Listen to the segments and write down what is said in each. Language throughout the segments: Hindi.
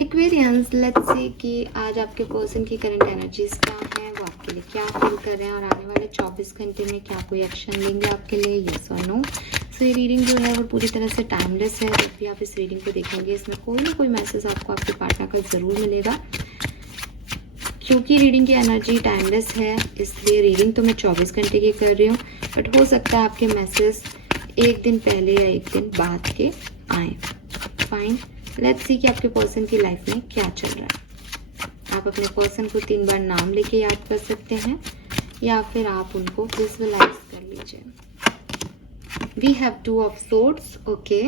एक्वेरियंस, लेट्स से कि आज आपके पर्सन की करंट एनर्जीज क्या है, वो आपके लिए क्या फील कर रहे हैं और आने वाले 24 घंटे में क्या कोई एक्शन लेंगे आपके लिए, यस और नो। सो ये रीडिंग जो है वो पूरी तरह से टाइमलेस है। जब भी आप इस रीडिंग को देखेंगे इसमें कोई ना कोई मैसेज आपको आपके पार्टनर का ज़रूर मिलेगा। क्योंकि रीडिंग की एनर्जी टाइमलेस है इसलिए रीडिंग तो मैं 24 घंटे की कर रही हूँ, बट हो सकता है आपके मैसेज एक दिन पहले या एक दिन बाद के आए। फाइन, लेट्स सी कि आपके पर्सन की लाइफ में क्या चल रहा है। आप अपने पर्सन को 3 बार नाम लेके याद कर सकते हैं या फिर आप उनको विजुअलाइज कर लीजिए। We have 2 of swords, okay,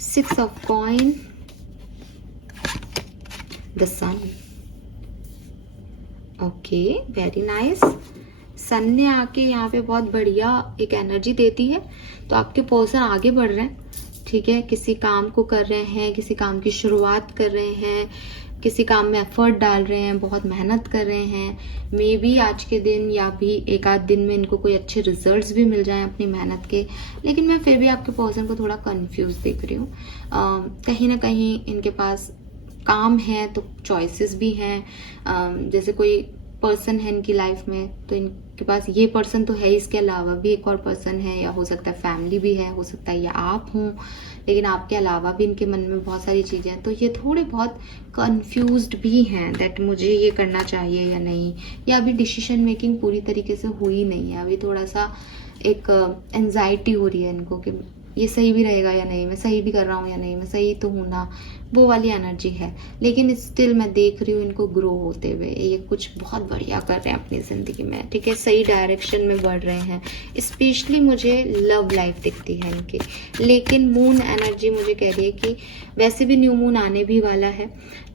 6 of coin, the sun, okay, very nice. Sun ने आके यहाँ पे बहुत बढ़िया एक एनर्जी देती है। तो आपके पर्सन आगे बढ़ रहे हैं, ठीक है, किसी काम को कर रहे हैं, किसी काम की शुरुआत कर रहे हैं, किसी काम में एफर्ट डाल रहे हैं, बहुत मेहनत कर रहे हैं। मे बी आज के दिन या भी एक आध दिन में इनको कोई अच्छे रिजल्ट्स भी मिल जाएं अपनी मेहनत के। लेकिन मैं फिर भी आपके पर्सन को थोड़ा कंफ्यूज देख रही हूँ। कहीं ना कहीं इनके पास काम है तो चॉइसेस भी हैं। जैसे कोई पर्सन है इनकी लाइफ में तो इनके पास ये पर्सन तो है, इसके अलावा भी एक और पर्सन है, या हो सकता है फैमिली भी है, हो सकता है ये आप हों, लेकिन आपके अलावा भी इनके मन में बहुत सारी चीज़ें हैं। तो ये थोड़े बहुत कंफ्यूज्ड भी हैं दैट मुझे ये करना चाहिए या नहीं, या अभी डिसीजन मेकिंग पूरी तरीके से हुई नहीं है। अभी थोड़ा सा एक एंजाइटी हो रही है इनको कि ये सही भी रहेगा या नहीं, मैं सही भी कर रहा हूँ या नहीं, मैं सही तो हूँ ना, वो वाली एनर्जी है। लेकिन स्टिल मैं देख रही हूँ इनको ग्रो होते हुए, ये कुछ बहुत बढ़िया कर रहे हैं अपनी ज़िंदगी में, ठीक है, सही डायरेक्शन में बढ़ रहे हैं। स्पेशली मुझे लव लाइफ दिखती है इनकी। लेकिन मून एनर्जी मुझे कह रही है कि वैसे भी न्यू मून आने भी वाला है,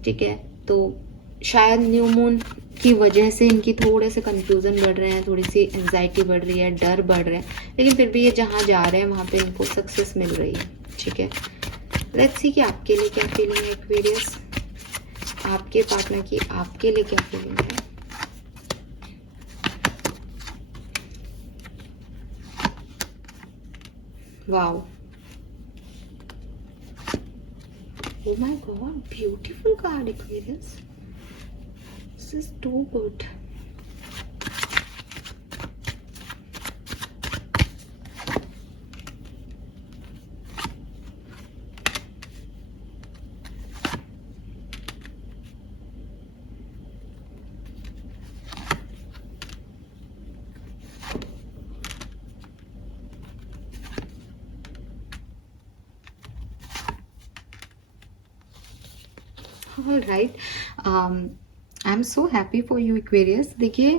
ठीक है, तो शायद न्यू मून की वजह से इनकी थोड़े से कंफ्यूजन बढ़ रहे हैं, थोड़ी सी एंजाइटी बढ़ रही है, डर बढ़ रहे हैं, लेकिन फिर भी ये जहाँ जा रहे हैं वहाँ पे इनको सक्सेस मिल रही है, ठीक है। लेट्स सी कि आपके लिए क्या फीलिंग है एक्वेरियस, आपके पार्टनर की आपके लिए क्या फीलिंग है। Wow, oh my god, beautiful card Aquarius, this is too good. All right, I am so happy for you Aquarius. देखिए,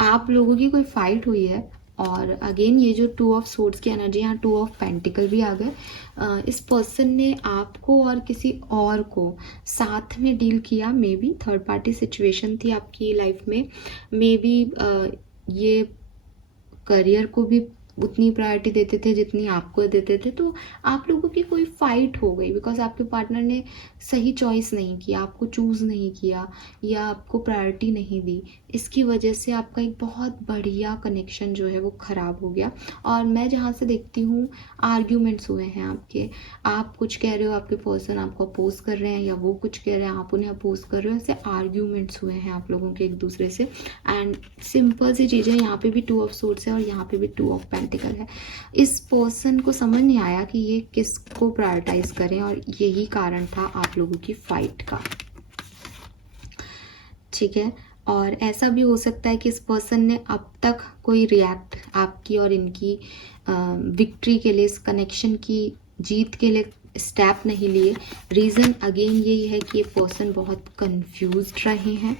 आप लोगों की कोई फाइट हुई है और अगेन ये जो 2 ऑफ सोर्ड्स की एनर्जी, यहाँ 2 ऑफ पेंटिकल भी आ गए। इस पर्सन ने आपको और किसी और को साथ में डील किया, may be third party situation थी आपकी लाइफ में, मे बी ये करियर को भी उतनी प्रायोरिटी देते थे जितनी आपको देते थे। तो आप लोगों की कोई फाइट हो गई बिकॉज आपके पार्टनर ने सही चॉइस नहीं किया, आपको चूज़ नहीं किया या आपको प्रायोरिटी नहीं दी। इसकी वजह से आपका एक बहुत बढ़िया कनेक्शन जो है वो ख़राब हो गया। और मैं जहाँ से देखती हूँ आर्ग्यूमेंट्स हुए हैं आपके, आप कुछ कह रहे हो, आपके पर्सन आपको अपोज कर रहे हैं, या वो कुछ कह रहे हैं, आप उन्हें अपोज कर रहे हो। ऐसे आर्ग्यूमेंट्स हुए हैं आप लोगों के एक दूसरे से। एंड सिंपल सी चीज़ें, यहाँ पे भी 2 ऑफ सोर्ड्स है और यहाँ पे भी 2 ऑफ पेंटिकल है। इस पर्सन को समझ नहीं आया कि ये किसको प्रायोरिटाइज करें और यही कारण था आप लोगों की फाइट का, ठीक है। और ऐसा भी हो सकता है कि इस पर्सन ने अब तक कोई रिएक्ट आपकी और इनकी विक्ट्री के लिए, इस कनेक्शन की जीत के लिए स्टेप नहीं लिए। रीज़न अगेन यही है कि ये पर्सन बहुत कंफ्यूज्ड रहे हैं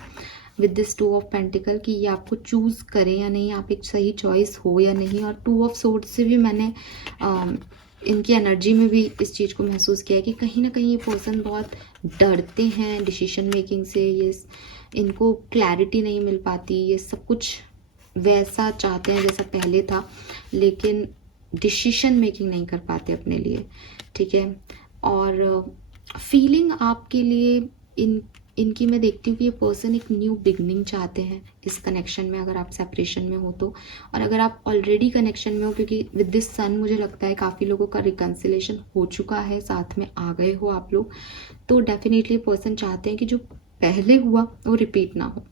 विद दिस 2 ऑफ पेंटिकल कि ये आपको चूज़ करें या नहीं, आप एक सही चॉइस हो या नहीं। और 2 ऑफ सोर्ड्स से भी मैंने इनकी एनर्जी में भी इस चीज़ को महसूस किया है कि कहीं ना कहीं ये पर्सन बहुत डरते हैं डिसीजन मेकिंग से। ये इनको क्लैरिटी नहीं मिल पाती, ये सब कुछ वैसा चाहते हैं जैसा पहले था, लेकिन डिसीजन मेकिंग नहीं कर पाते अपने लिए, ठीक है। और फीलिंग आपके लिए इन इनकी मैं देखती हूँ कि ये पर्सन एक न्यू बिगनिंग चाहते हैं इस कनेक्शन में, अगर आप सेपरेशन में हो तो। और अगर आप ऑलरेडी कनेक्शन में हो, क्योंकि विद दिस सन मुझे लगता है काफ़ी लोगों का रिकन्सिलेशन हो चुका है, साथ में आ गए हो आप लोग, तो डेफिनेटली पर्सन चाहते हैं कि जो पहले हुआ वो रिपीट ना हो।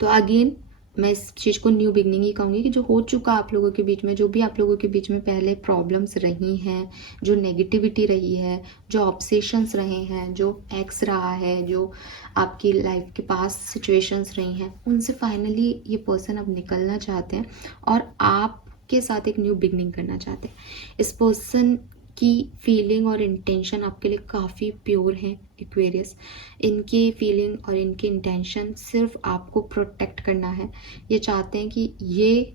तो अगेन मैं इस चीज़ को न्यू बिगनिंग ही कहूँगी कि जो हो चुका आप लोगों के बीच में, जो भी आप लोगों के बीच में पहले प्रॉब्लम्स रही हैं, जो नेगेटिविटी रही है, जो ऑब्सेशंस रहे हैं, जो एक्स रहा है, जो आपकी लाइफ के पास सिचुएशंस रही हैं, उनसे फाइनली ये पर्सन अब निकलना चाहते हैं और आपके साथ एक न्यू बिगनिंग करना चाहते हैं। इस पर्सन की फीलिंग और इंटेंशन आपके लिए काफ़ी प्योर है एक्वेरियस। इनकी फीलिंग और इनकी इंटेंशन सिर्फ आपको प्रोटेक्ट करना है। ये चाहते हैं कि ये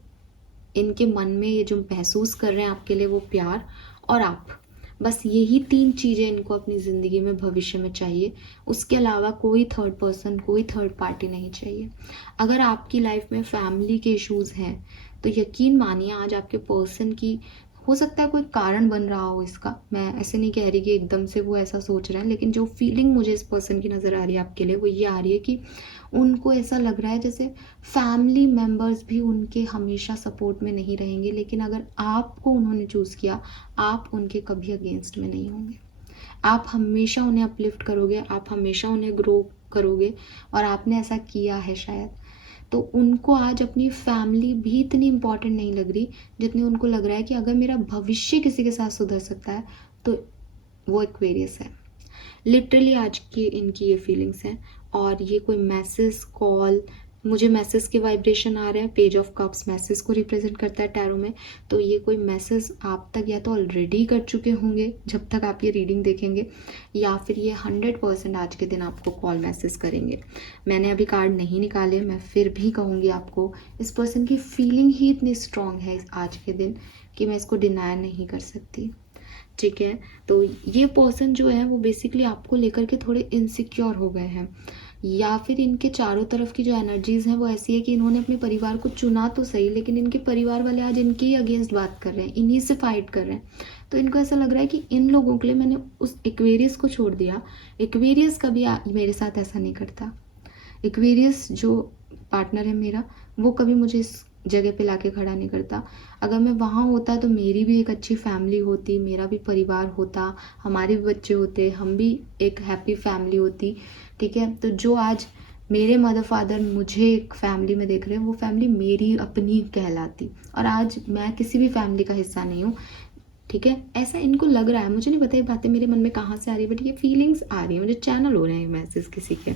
इनके मन में ये जो महसूस कर रहे हैं आपके लिए वो प्यार और आप, बस यही 3 चीज़ें इनको अपनी ज़िंदगी में भविष्य में चाहिए। उसके अलावा कोई थर्ड पर्सन, कोई थर्ड पार्टी नहीं चाहिए। अगर आपकी लाइफ में फैमिली के इश्यूज़ हैं तो यकीन मानिए आज आपके पर्सन की, हो सकता है कोई कारण बन रहा हो इसका, मैं ऐसे नहीं कह रही कि एकदम से वो ऐसा सोच रहे हैं, लेकिन जो फीलिंग मुझे इस पर्सन की नज़र आ रही है आपके लिए वो ये आ रही है कि उनको ऐसा लग रहा है जैसे फैमिली मेम्बर्स भी उनके हमेशा सपोर्ट में नहीं रहेंगे, लेकिन अगर आपको उन्होंने चूज़ किया, आप उनके कभी अगेंस्ट में नहीं होंगे। आप हमेशा उन्हें अपलिफ्ट करोगे, आप हमेशा उन्हें ग्रो करोगे, और आपने ऐसा किया है शायद। तो उनको आज अपनी फैमिली भी इतनी इम्पॉर्टेंट नहीं लग रही जितनी उनको लग रहा है कि अगर मेरा भविष्य किसी के साथ सुधर सकता है तो वो एक्वेरियस है। लिटरली आज की इनकी ये फीलिंग्स हैं। और ये कोई मैसेज, कॉल, मुझे मैसेज के वाइब्रेशन आ रहे हैं, पेज ऑफ कप्स मैसेज को रिप्रेजेंट करता है टैरो में, तो ये कोई मैसेज आप तक या तो ऑलरेडी कर चुके होंगे जब तक आप ये रीडिंग देखेंगे, या फिर ये 100% आज के दिन आपको कॉल मैसेज करेंगे। मैंने अभी कार्ड नहीं निकाले, मैं फिर भी कहूँगी आपको, इस पर्सन की फीलिंग ही इतनी स्ट्रॉन्ग है आज के दिन कि मैं इसको डिनाई नहीं कर सकती। ठीक है, तो ये पर्सन जो है वो बेसिकली आपको लेकर के थोड़े इनसिक्योर हो गए हैं, या फिर इनके चारों तरफ की जो एनर्जीज हैं वो ऐसी है कि इन्होंने अपने परिवार को चुना तो सही, लेकिन इनके परिवार वाले आज इनके ही अगेंस्ट बात कर रहे हैं, इन्हीं से फाइट कर रहे हैं। तो इनको ऐसा लग रहा है कि इन लोगों के लिए मैंने उस एक्वेरियस को छोड़ दिया, एक्वेरियस कभी मेरे साथ ऐसा नहीं करता। एक्वेरियस जो पार्टनर है मेरा, वो कभी मुझे इस जगह पे लाके खड़ा नहीं करता। अगर मैं वहाँ होता तो मेरी भी एक अच्छी फैमिली होती, मेरा भी परिवार होता, हमारे भी बच्चे होते, हम भी एक हैप्पी फैमिली होती। ठीक है, तो जो आज मेरे मदर फादर मुझे एक फैमिली में देख रहे हैं, वो फैमिली मेरी अपनी कहलाती, और आज मैं किसी भी फैमिली का हिस्सा नहीं हूँ। ठीक है, ऐसा इनको लग रहा है, मुझे नहीं पता ये बातें मेरे मन में कहाँ से आ रही है, बट ये फीलिंग्स आ रही है, मुझे चैनल हो रहे हैं मैसेज किसी के।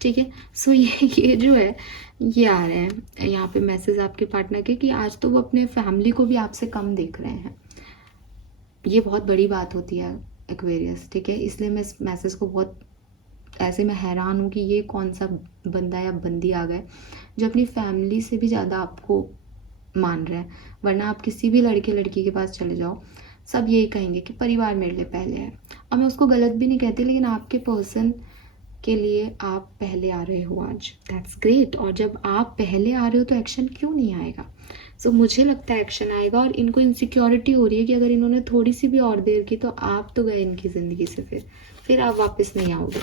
ठीक है, सो ये जो है ये आ रहे हैं यहाँ पे मैसेज आपके पार्टनर के कि आज तो वो अपने फैमिली को भी आपसे कम देख रहे हैं। ये बहुत बड़ी बात होती है एक्वेरियस। ठीक है, इसलिए मैं इस मैसेज को बहुत ऐसे मैं हैरान हूँ कि ये कौन सा बंदा या बंदी आ गए जो अपनी फैमिली से भी ज़्यादा आपको मान रहे हैं। वरना आप किसी भी लड़के लड़की के पास चले जाओ, सब यही कहेंगे कि परिवार मेरे लिए पहले है। और मैं उसको गलत भी नहीं कहती, लेकिन आपके पर्सन के लिए आप पहले आ रहे हो आज, दैट्स ग्रेट। और जब आप पहले आ रहे हो तो एक्शन क्यों नहीं आएगा? सो मुझे लगता है एक्शन आएगा, और इनको इनसिक्योरिटी हो रही है कि अगर इन्होंने थोड़ी सी भी और देर की तो आप तो गए इनकी ज़िंदगी से, फिर आप वापस नहीं आओगे।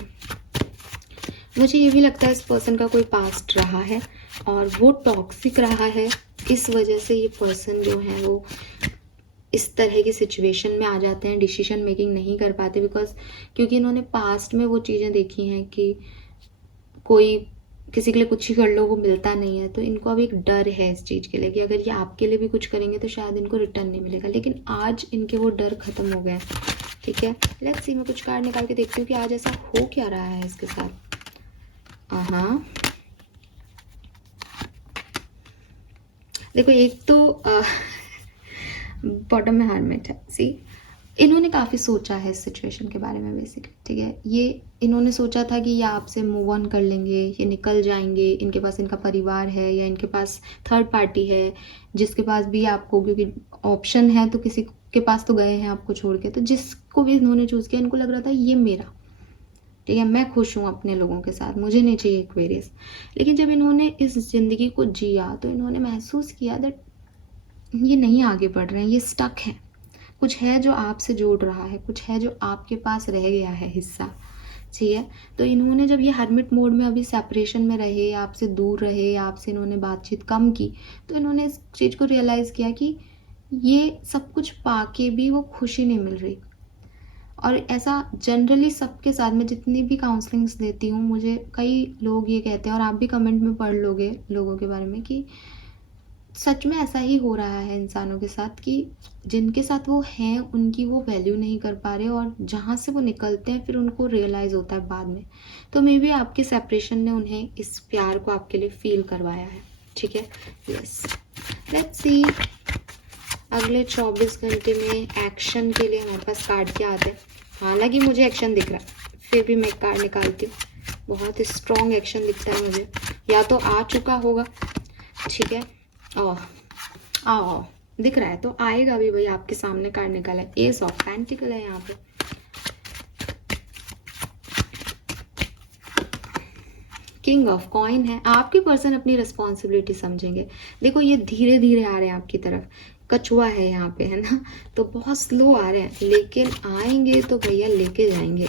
मुझे ये भी लगता है इस पर्सन का कोई पास्ट रहा है और वो टॉक्सिक रहा है, इस वजह से ये पर्सन जो है वो इस तरह की सिचुएशन में आ जाते हैं, डिसीजन मेकिंग नहीं कर पाते, बिकॉज क्योंकि इन्होंने पास्ट में वो चीज़ें देखी हैं कि कोई किसी के लिए कुछ ही कर लो वो मिलता नहीं है, तो इनको अब एक डर है इस चीज़ के लिए कि अगर ये आपके लिए भी कुछ करेंगे तो शायद इनको रिटर्न नहीं मिलेगा, लेकिन आज इनके वो डर खत्म हो गए। ठीक है, लेट्स सी, मैं कुछ कार्ड निकाल के देखती हूँ कि आज ऐसा हो क्या रहा है इसके साथ। हाँ, देखो एक तो बॉटम में हार्मेट है। सी, इन्होंने काफ़ी सोचा है इस सिचुएशन के बारे में बेसिकली। ठीक है, ये इन्होंने सोचा था कि ये आपसे मूव ऑन कर लेंगे, ये निकल जाएंगे, इनके पास इनका परिवार है या इनके पास थर्ड पार्टी है जिसके पास भी आपको, क्योंकि ऑप्शन है तो किसी के पास तो गए हैं आपको छोड़ के, तो जिसको भी इन्होंने चूज़ किया इनको लग रहा था ये मेरा, ठीक है, मैं खुश हूँ अपने लोगों के साथ, मुझे नहीं चाहिए एक्वेरियस। लेकिन जब इन्होंने इस ज़िंदगी को जिया तो इन्होंने महसूस किया दैट ये नहीं आगे बढ़ रहे हैं, ये स्टक है, कुछ है जो आपसे जोड़ रहा है, कुछ है जो आपके पास रह गया है हिस्सा। ठीक है। तो इन्होंने जब ये हर्मिट मोड में अभी सेपरेशन में रहे, आपसे दूर रहे, आपसे इन्होंने बातचीत कम की, तो इन्होंने इस चीज़ को रियलाइज़ किया कि ये सब कुछ पाके भी वो खुशी नहीं मिल रही। और ऐसा जनरली सबके साथ में जितनी भी काउंसलिंग्स देती हूँ, मुझे कई लोग ये कहते हैं, और आप भी कमेंट में पढ़ लोगे लोगों के बारे में, कि सच में ऐसा ही हो रहा है इंसानों के साथ कि जिनके साथ वो हैं उनकी वो वैल्यू नहीं कर पा रहे, और जहाँ से वो निकलते हैं फिर उनको रियलाइज़ होता है बाद में। तो मे बी आपके सेपरेशन ने उन्हें इस प्यार को आपके लिए फील करवाया है। ठीक है, यस, लेट्स सी अगले 24 घंटे में एक्शन के लिए हमारे पास कार्ड क्या आता है। हालांकि मुझे एक्शन दिख रहा है, फिर भी मैं कार्ड निकालती हूँ। बहुत स्ट्रॉन्ग एक्शन दिखता है मुझे, या तो आ चुका होगा, ठीक है, आओ दिख रहा है तो आएगा भी भाई। आपके सामने कार्ड निकाला है, एस ऑफ पेंटिकल है यहाँ पे, किंग ऑफ कॉइन है। आपके पर्सन अपनी रिस्पॉन्सिबिलिटी समझेंगे। देखो ये धीरे धीरे आ रहे हैं आपकी तरफ, कछुआ है यहाँ पे, है ना, तो बहुत स्लो आ रहे हैं, लेकिन आएंगे तो भैया लेके जाएंगे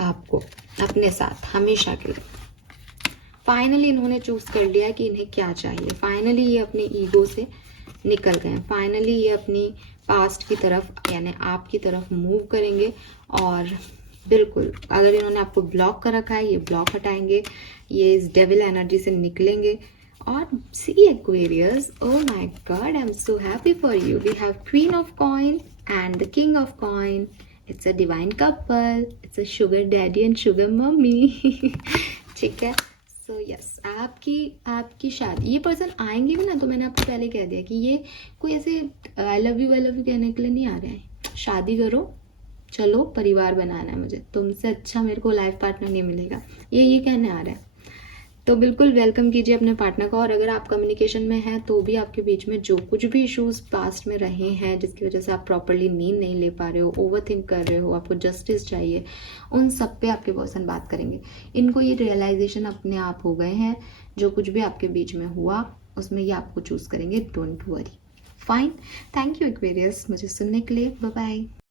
आपको अपने साथ हमेशा के लिए। फाइनली इन्होंने चूज कर लिया कि इन्हें क्या चाहिए। फाइनली ये अपने ईगो से निकल गए हैं। फाइनली ये अपनी पास्ट की तरफ यानी आपकी तरफ मूव करेंगे, और बिल्कुल अगर इन्होंने आपको ब्लॉक कर रखा है, ये ब्लॉक हटाएंगे, ये इस डेविल एनर्जी से निकलेंगे। और see Aquarius, oh my God, I am so happy for you. We have queen of coin and the king of coin. It's a divine couple, it's a sugar daddy and sugar mummy. ठीक है, सो यस, आपकी शादी, ये पर्सन आएंगे भी ना, तो मैंने आपको पहले कह दिया कि ये कोई ऐसे आई लव यू कहने के लिए नहीं आ रहे हैं। शादी करो, चलो परिवार बनाना है मुझे, तुमसे अच्छा मेरे को लाइफ पार्टनर नहीं मिलेगा, ये कहने आ रहा है। तो बिल्कुल वेलकम कीजिए अपने पार्टनर को। और अगर आप कम्युनिकेशन में हैं तो भी आपके बीच में जो कुछ भी इश्यूज पास्ट में रहे हैं, जिसकी वजह से आप प्रॉपरली नींद नहीं ले पा रहे हो, ओवरथिंक कर रहे हो, आपको जस्टिस चाहिए, उन सब पे आपके पर्सन बात करेंगे। इनको ये रियलाइजेशन अपने आप हो गए हैं, जो कुछ भी आपके बीच में हुआ उसमें ये आपको चूज करेंगे। Don't worry, fine. Thank you Aquarius मुझे सुनने के लिए। Bye bye.